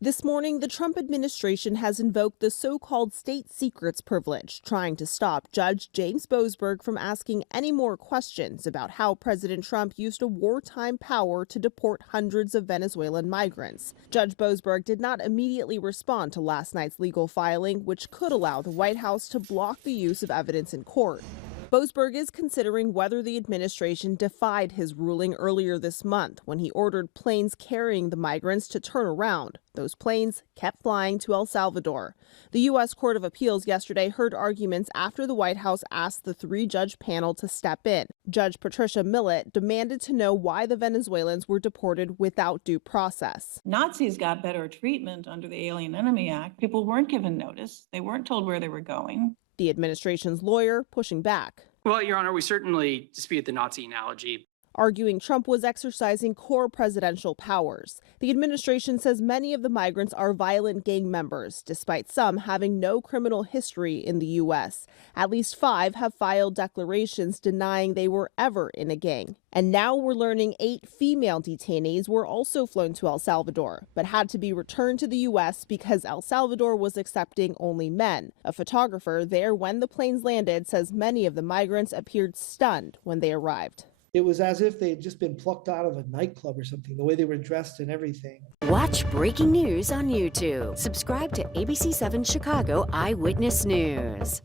This morning, the Trump administration has invoked the so-called state secrets privilege, trying to stop Judge James Boasberg from asking any more questions about how President Trump used a wartime power to deport hundreds of Venezuelan migrants. Judge Boasberg did not immediately respond to last night's legal filing, which could allow the White House to block the use of evidence in court. Boasberg is considering whether the administration defied his ruling earlier this month when he ordered planes carrying the migrants to turn around. Those planes kept flying to El Salvador. The U.S. Court of Appeals yesterday heard arguments after the White House asked the three-judge panel to step in. Judge Patricia Millett demanded to know why the Venezuelans were deported without due process. Nazis got better treatment under the Alien Enemy Act. People weren't given notice. They weren't told where they were going. The administration's lawyer pushing back. Well, Your Honor, we certainly dispute the Nazi analogy. Arguing Trump was exercising core presidential powers. The administration says many of the migrants are violent gang members, despite some having no criminal history in the U.S. At least 5 have filed declarations denying they were ever in a gang. And now we're learning 8 female detainees were also flown to El Salvador, but had to be returned to the U.S. because El Salvador was accepting only men. A photographer there when the planes landed says many of the migrants appeared stunned when they arrived. It was as if they had just been plucked out of a nightclub or something, the way they were dressed and everything. Watch breaking news on YouTube. Subscribe to ABC7 Chicago Eyewitness News.